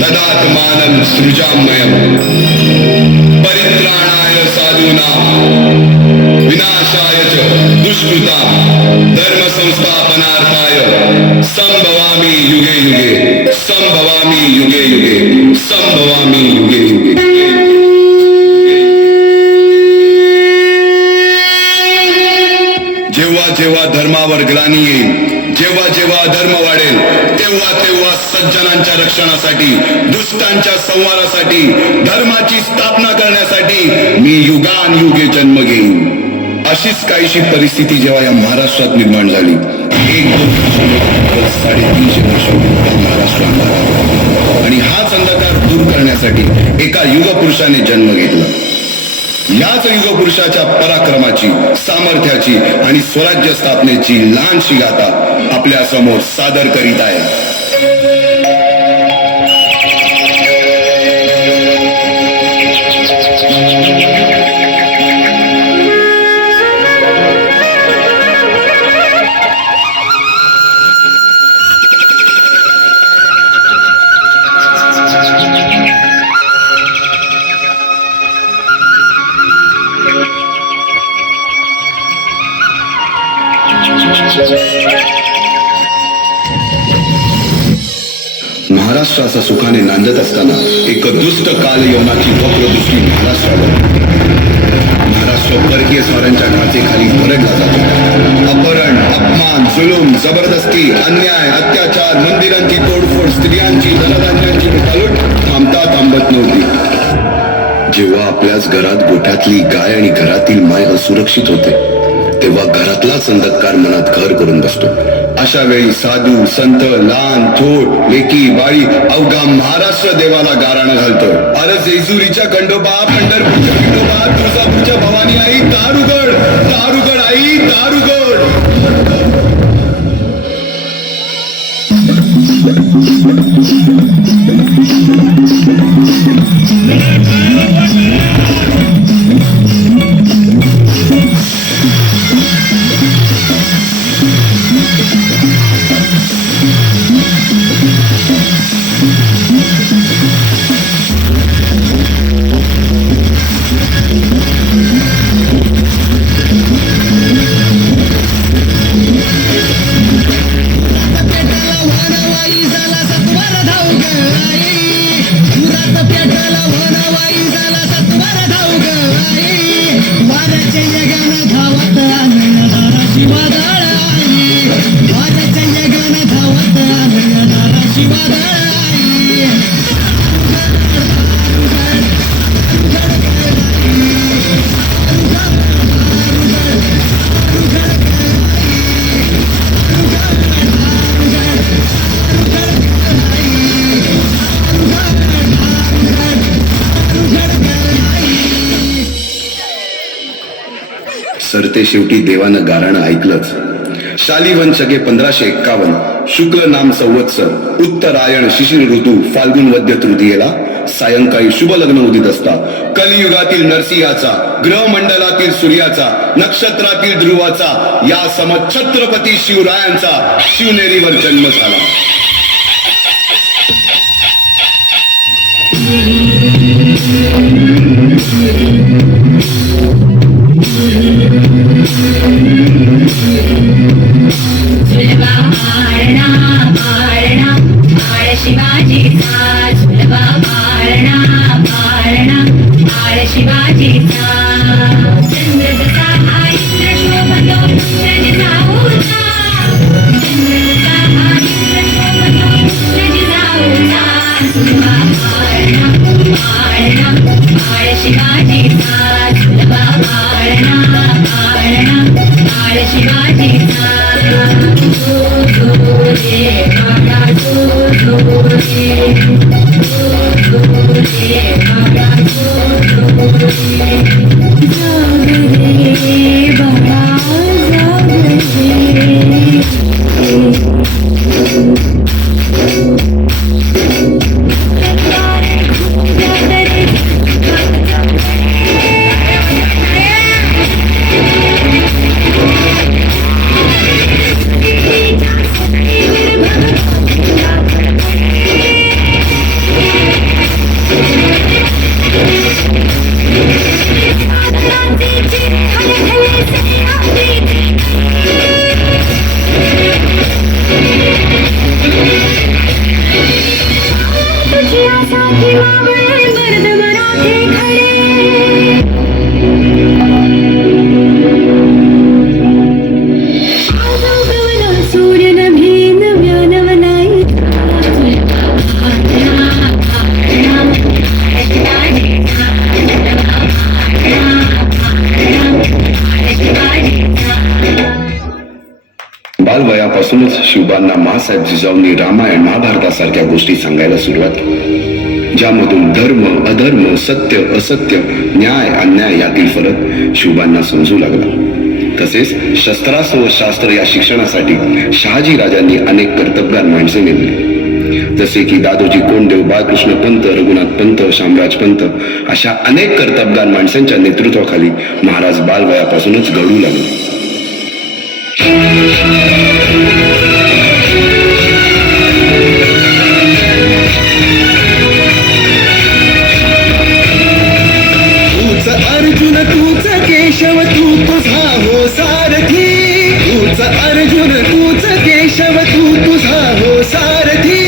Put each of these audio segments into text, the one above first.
तदात्मानं सृजाम्यहं परित्राणाय साधूनां विनाशाय च दुष्कृतां धर्म संस्थापनार्थाय संभवामि युगे युगे संभवामि युगे युगे संभवामि युगे युगे. जेव्हा जेव्हा धर्मावर ग्लानी येईल, जेव्हा जेव्हा धर्म वाढेल, तेव्हा तेव्हा सज्जनांच्या रक्षणासाठी, दुष्टांच्या संहारासाठी, धर्माची स्थापना करण्यासाठी मी युगानयुगे जन्म घेईन. अशीच काहीशी परिस्थिती जेव्हा या महाराष्ट्रात निर्माण झाली, 350 वर्ष महाराष्ट्र अंधारात, आणि हाच अंधकार दूर करण्यासाठी एका युगपुरुषाने जन्म घेतला. याच युगपुरुषाच्या पराक्रमाची, सामर्थ्याची आणि स्वराज्य स्थापनेची लहानशी गाथा आपल्या समोर सादर करीत आहे. महाराष्ट्र असा सुखाने नांदत असताना एक दुष्ट कालयवनाची वक्रदृष्टी महाराष्ट्रावर. महाराष्ट्र परकीय स्वारांच्या खाचेखाली भरडला जातो. अपहरण, अपमान, जुलूम, जबरदस्ती, अन्याय, अत्याचार, मंदिरांची तोडफोड, स्त्रियांची, धनधान्यांची लूट थांबता थांबत नव्हती. जेव्हा आपल्याच घरात गोठ्यातली गाय आणि घरातील माय असुरक्षित होते, तेव्हा घरातलाच अंधकार मनात घर करून बसतो. अशा वेळी साधू, संत, लहान, थोर, लेकी, बाळी अवघा महाराष्ट्र देवाला गाराणं घालतो. अरे जेजुरीच्या खंडोबा, पंढरपूरच्या खंडोबा, तुळजापूरच्या भवानी आई, दारुगड, दारुगड आई, दारुगड. सरते शेवटी देवानं गाराणं ऐकलंच. शालिवन शके 1551 शुक्ल नाम संवत्सर उत्तरायण शिशिर ऋतू फाल्गुन वद्य तृतीयेला सायंकाळी शुभ लग्न उदित असता कलियुगातील नरसिंहाचा, ग्रहमंडलातील सूर्याचा, नक्षत्रातील ध्रुवाचा, या सम छत्रपती शिवरायांचा शिवनेरीवर जन्म झाला. हिमावळे मर्द मराठे खडे आजोगवला सूर्य नभी नव्या नवलाई बालवयापासूनच शिवबांना माँसाहेब जिजाऊंनी रामायण महाभारतासारख्या गोष्टी सांगायला सुरुवात केली, ज्यामधून धर्म अधर्म सत्य असत्य न्याय अन्याय यातील फरक शिवबांना समजू लागला. तसेच शस्त्रास्त्र व शास्त्र या शिक्षणासाठी शहाजी राजांनी अनेक कर्तबगार माणसे नेमली, जसे की दादोजी कोंडदेव, बाळकृष्ण पंत, रघुनाथ पंत, शामराज पंत अशा अनेक कर्तबगार माणसांच्या नेतृत्वाखाली महाराज बालवयापासूनच घडू लागले. तूच अर्जुन तूच केशव तू तुझा हो सारथी, तूच अर्जुन तूच केशव तू तुझा हो सारथी,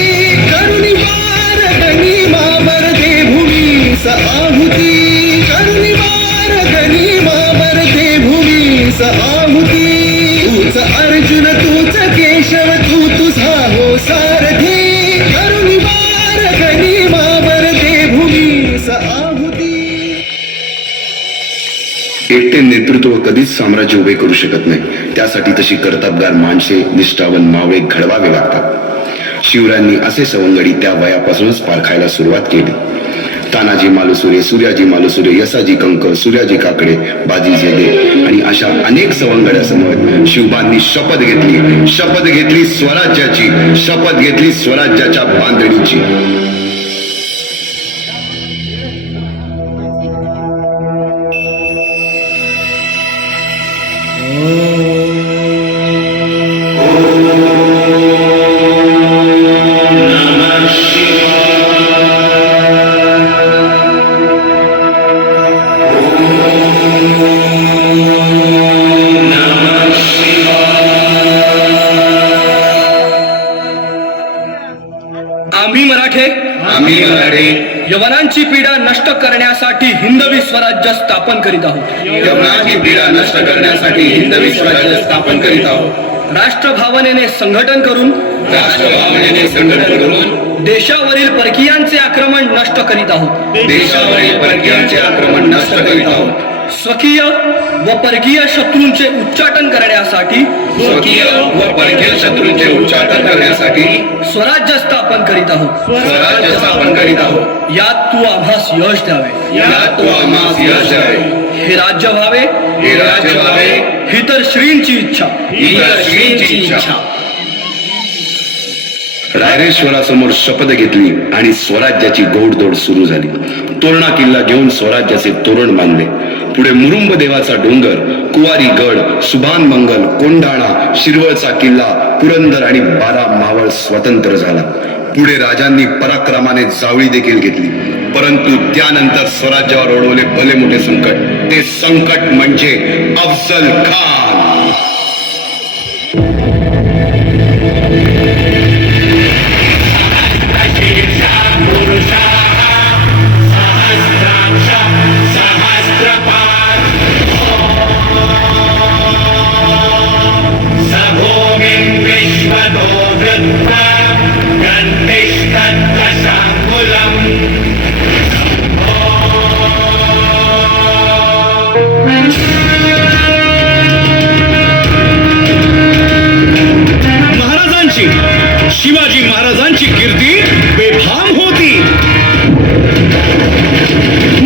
करुणी वार गनिमावर दे भूमीस आहुती, करुणी वार गनिमावर दे भूमीस आहुती, तूच अर्जुन तूच केशव तू तुझा हो सारथी, करुणी वार गनिमावर दे भूमीस आहुती. एकटे नेतृत्व कधीच साम्राज्य उभे करू शकत नाही, त्यासाठी तशी कर्तबगार माणसे निष्ठावन मावळे घडवावे लागतात. शिवरायांनी असे सवंगडी त्या वयापासूनच पारखायला सुरुवात केली. तानाजी मालुसुरे, सूर्याजी मालुसुरे, यसाजी कंक, सूर्याजी काकडे, बाजी जेदे आणि अशा अनेक सवंगड्यासमोर शिवबांनी शपथ घेतली स्वराज्याची, शपथ घेतली स्वराज्याच्या बांधणीची. आम्ही मराठे यवनांची पीडा नष्ट करण्यासाठी हिंदवी स्वराज्य स्थापन करीत आहोत. यवनाची पीडा नष्ट करण्यासाठी हिंदवी स्वराज्य स्थापन करीत आहोत. राष्ट्रभावनेने संघटन करून देशावरील परकीयांचे आक्रमण नष्ट करीत आहोत. स्वकीय व परकीय शत्रूंचे उच्चाटन करण्यासाठी स्वराज्य स्थापन करीत आहोत. यात तू आम्हास यश द्यावे, हे राज्य व्हावे, ही तर श्रींची इच्छा. रायरेश्वरासमोर शपथ घेतली आणि स्वराज्याची गोडदोड सुरू झाली. तोरणा किल्ला घेऊन स्वराज्याचे तोरण बांधले. पुढे मुरुंब देवाचा डोंगर, कुवारी गड, सुभान मंगल, कोंढाणा, शिरवळचा किल्ला, पुरंदर आणि 12 मावळ स्वतंत्र झाला. पुढे राजांनी पराक्रमाने जावळी देखील घेतली. परंतु त्यानंतर स्वराज्यावर ओढवले भले मोठे संकट. ते संकट म्हणजे अफजल खान. शिवाजी महाराजांची कीर्ती बेफाम होती.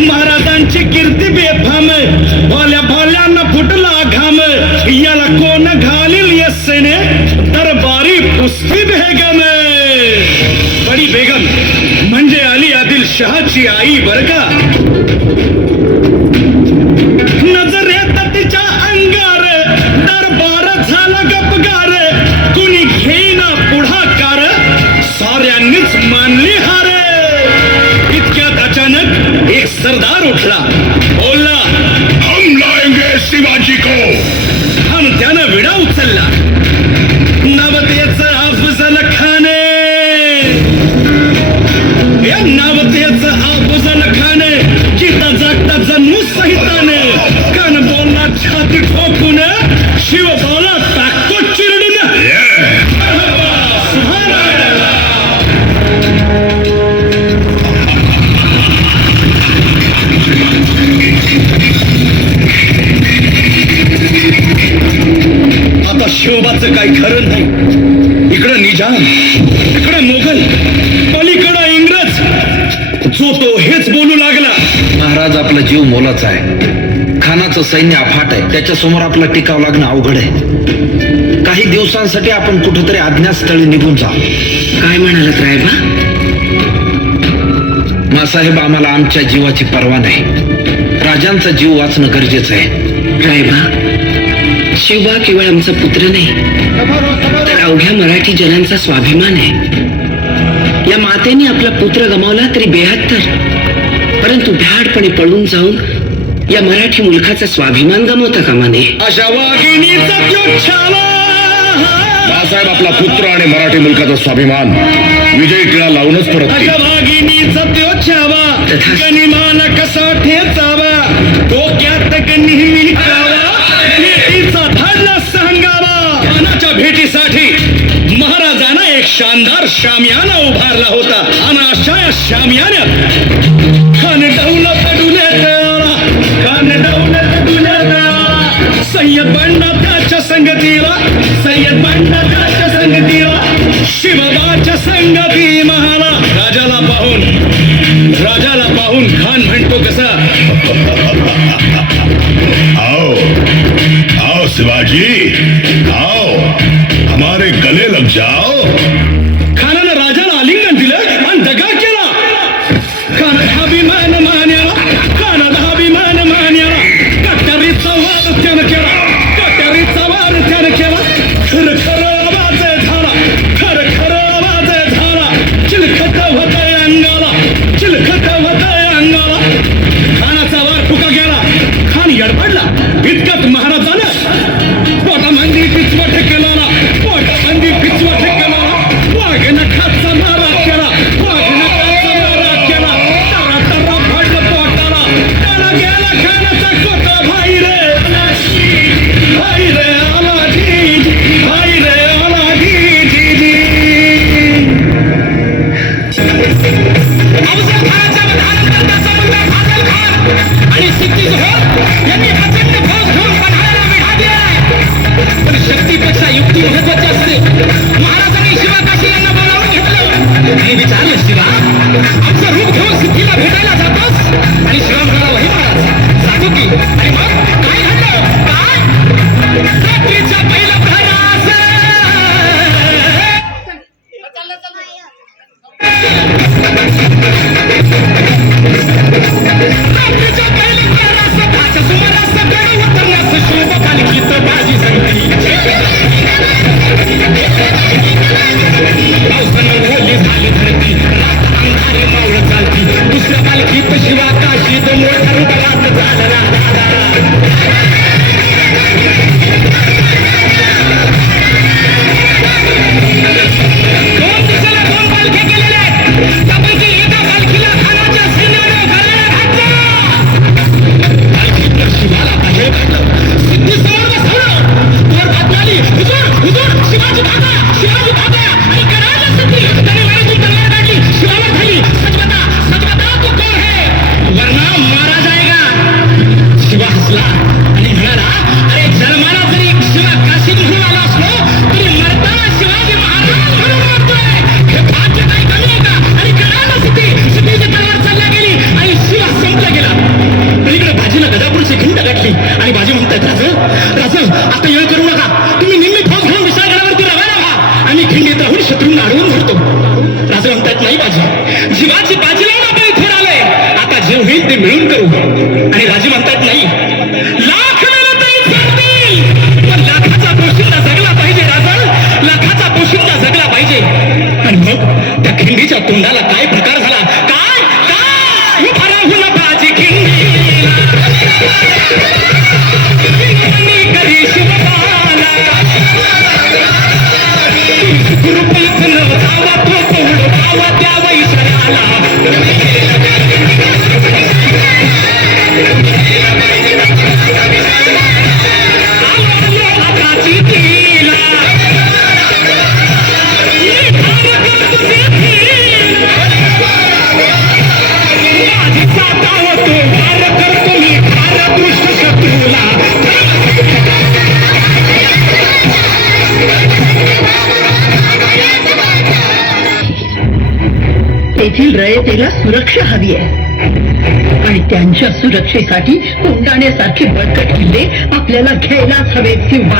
महाराजांची कीर्ती बेफाम, भल्या भल्यांना फुटला घाम, याला कोण घालील यस्सेने दरबारी पुस्ती बेगम. बडी बेगम म्हणजे अली आदिल शहाची आई बर का. नजरेत तिच्या अंगार दरबार झाला गपगार, कुणी घेईना पुढाकार, साऱ्यांनीच मानली हार. इतक्यात अचानक एक सरदार उठला, बोलला, हम लाएंगे शिवाजी को. हम त्यानं विडा उचलला. नवतेच अफजल खान, या नवतेच शिवबाचं काही खरं नाही. इकडं निजाम, इकडं मोगल, पलीकडं इंग्रज. जो तो हेच बोलू लागला. महाराज, आपला जीव मोलाचा आहे. खानाचं सैन्य अफाट आहे. त्याच्या समोर आपला टिकाव लागणं अवघड आहे. काही दिवसांसाठी आपण कुठेतरी अज्ञातस्थळी निघून जाऊ. काय म्हणालात रायबा? मासाहेब, आम्हाला आमच्या जीवाची पर्वा नाही. राजांचा जीव वाचणं गरजेचं आहे. रायबा, शिवबा केवळ आमचा पुत्र नाही, तर अवघ्या मराठी जनांचा स्वाभिमान आहे. या मातेने आपला पुत्र गमावला तरी 72, परंतु भ्याडपणे पळून जाऊन या मराठी मुलखाचा स्वाभिमान गमावता कामा नये. अशा वाघिणीचा त्यो छावा. बाळासाहेब, आपला पुत्र आणि मराठी मुलकाचा स्वाभिमान विजयी टिळा लावूनच परत अशा वाघिणीचा त्यो छावा. तथास्तु. गनिमाला कसा ठेचावा, डोक्यात नेहमी कावा, भेटीचा धाडला सांगावा. खानाच्या भेटीसाठी महाराजांना एक शानदार शामियाना उभारला होता. आणि अशा या शामियान्यात खान डौलं पडुले तयारा, खान डौलं पडुले तयारा. सय्यद बंडा त्याच्या संगतीला, सय्यद बंडा त्याच्या संगतीला, शिवबाच्या संगती महाला. राजाला पाहून खान म्हणतो कसा, आओ आओ शिवाजी, आओ हमारे गले लग जाओ. खानानं राजाला आलिंगन दिलं आणि दगा केला. खानाचा अभिमान मान्याला, खानाचा अभिमान मान्याला. कट्यारीचा वार त्यानं केला, कट्यारीचा वार त्यानं केला. खरं खरं आवाज झाला, खरं खरं आवाज झाला. चिलखत होतंय अंगाला, चिलखत होतंय अंगाला. खानाचा वार फुका गेला. खान यडपडला. इतक्यात महाराजानं पोटामंदी पिचवट केला ना, पोटामंदी पिचवट केला. वाघ नखाचा मारा केला, वाघ नखाचा मारा केला. तरा तरा फाडलं पोटाला. त्याला गेला खानाचा कोटा. भाई रे आलाजी, भाई रे आलाजी, भाई रे आलाजी. अफजल खानाच्या वधानंतरचा मुलगा फाजल खान आणि सिद्दी जोहर यांनी प्रचंड फौज घेऊन पन्हाळ्याला वेढा दिलाय. पण शक्तीपेक्षा युक्ती महत्वाची असते. महाराजांनी शिवा काशी यांना बोलावून घेतलं आणि विचारलं, शिवा आमचं रूप घेऊन सिद्धीला भेटायला जातोस? आणि शिवा म्हणाला, वही महाराज जातो की. आणि मग काय घडलं? काय रात्रीच्या पहिल्या प्रहरास रात्रीच्या पहिल्या प्रहरास भाच्या सुमारास गड उतरण्यास शोभ पालखीत बाजी संगती. पावसानं ओली झाली धरती, रात अंधारी मावळ चालती. दुसऱ्या पालखीत शिवा काशीत मोठा रुपयात झाला दादा. दोन दिवसाला 2 पालख्या गेलेल्या आहेत. त्यापैकी एका पालखीला खानाच्या सैन्याने घराला घातलं. पालखीतलं शिवाला बाहेर काढलं. सिद्धी समोर बसवलं. वर बातमी आली, हुजूर हुजूर शिवाजी भागा, शिवाजी भागा. आणि करायला सिद्धी त्याने वाळीतून तलवार काढली, शिवावर झाली. सच बता तू कोण है, वरना मारा जाएगा. शिवा हसला आणि म्हणाला, अरे जन्माला जरी शिवा काशीत म्हणून आला असलो तरी मरताना शिवाजी महाराज म्हणून मरतोय. हे भाग्य काही कमी आहे का? आणि करायला सिद्धीची तलवार चालल्या गेली आणि शिवा संपला गेला. पलीकडे बाजीनं गदापूरची खिंड गाठली आणि बाजी म्हणतात, राज आता येळ करू नका. तुम्ही निम्मी फौज घेऊन विशाळगडावरती रवाना व्हा. आम्ही खिंडीत राहून शत्रूंना अडवून धरतो. राज म्हणतात, नाही बाजी, जीवाची बाजी लावून आपण इथे आलोय. आता जे होईल ते मिळून करू. आणि राजे म्हणतात, नाही, लाख वेळा तरी चालतील, पण लाखाचा पोशिंदा जगला पाहिजे. राजा, लाखाचा पोशिंदा जगला पाहिजे. आणि मग त्या खिंडीच्या तोंडाला काय प्रकार झाला? काय काय उभा राहून बाजी खिंडीला कधी शिवबाला कृपेत नवसावा तो पौडवावा त्या वैशयाला. आकाची तिला माझी साताव तो वार करतो मी फार दृष्ट शत्रूला. तेथील रयतेला सुरक्षा हवी आहे आणि त्यांच्या सुरक्षेसाठी कोंडाण्यासारखे बळकट किल्ले आपल्याला घ्यायलाच हवेत किंवा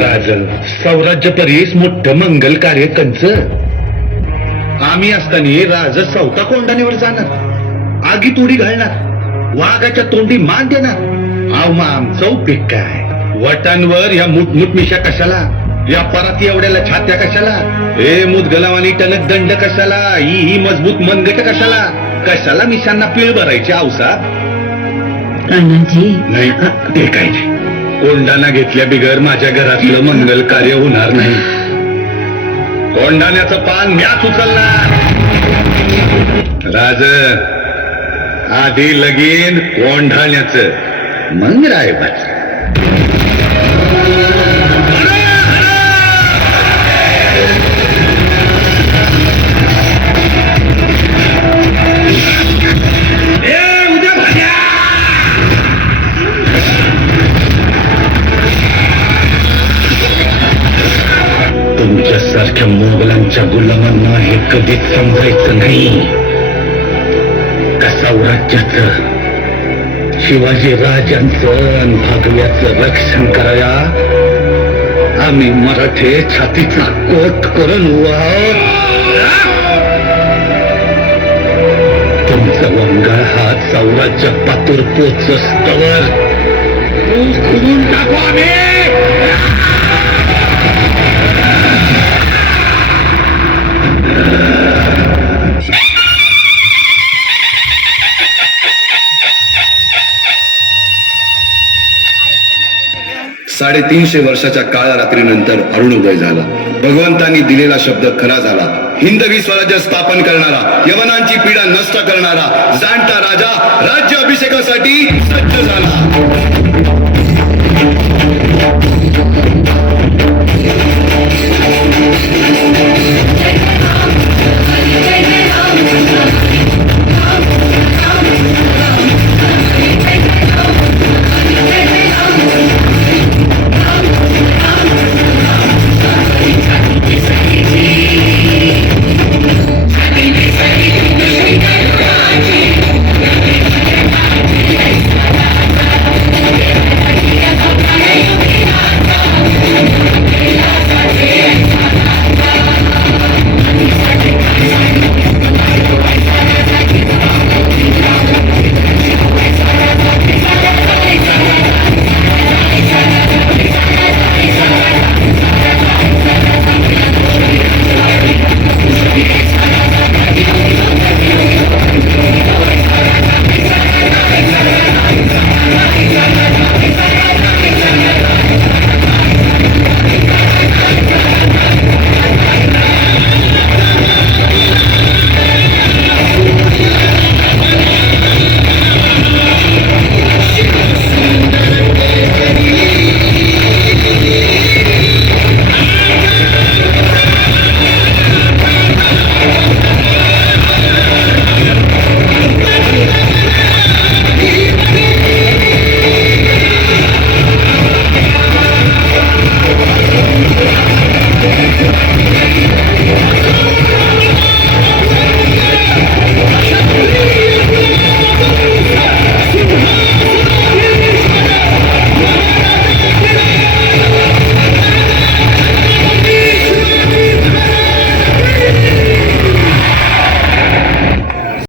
राज सौराज्य परीस मोठं मंगल कार्य कंच आम्ही असताना राज चौथा कोंडाणीवर जाणार आगी तोडी घालणार वाघाच्या तोंडी मान देणार आव मग आमचं उपयोग काय वटांवर या मुठमुठ मिशा कशाला या पराती एवढ्याला छात्या कशाला हे मुदगलावानी टणक दंड कशाला ही मजबूत मनगट कशाला कशाला मिशांना पीळ भरायची आवसा कान्हाजी नाही ते काय नाही कोंडाणा घेतल्या बिगर माझ्या घरातलं मंगल कार्य होणार नाही कोंडाण्याचं पान म्याच उचलणार राज आधी लगीन कोंढाण्याचं मग रायबाच तुमच्यासारख्या मोगलांच्या गुलामांना हे कधीच समजायचं नाही का सौराज्याचं शिवाजी राजांचं आणि भागव्याचं रक्षण कराया आम्ही मराठे छातीचा कोट करून तुमचा वंगाळ हा सौराज्य पातूर पोचस्तवर खुडून टाकू आम्ही साडेतीनशे वर्षाच्या काळ्या रात्रीनंतर अरुणोदय झाला भगवंतांनी दिलेला शब्द खरा झाला हिंदवी स्वराज्य स्थापन करणारा यवनांची पीडा नष्ट करणारा जाणता राजा राज्य अभिषेकासाठी सज्ज झाला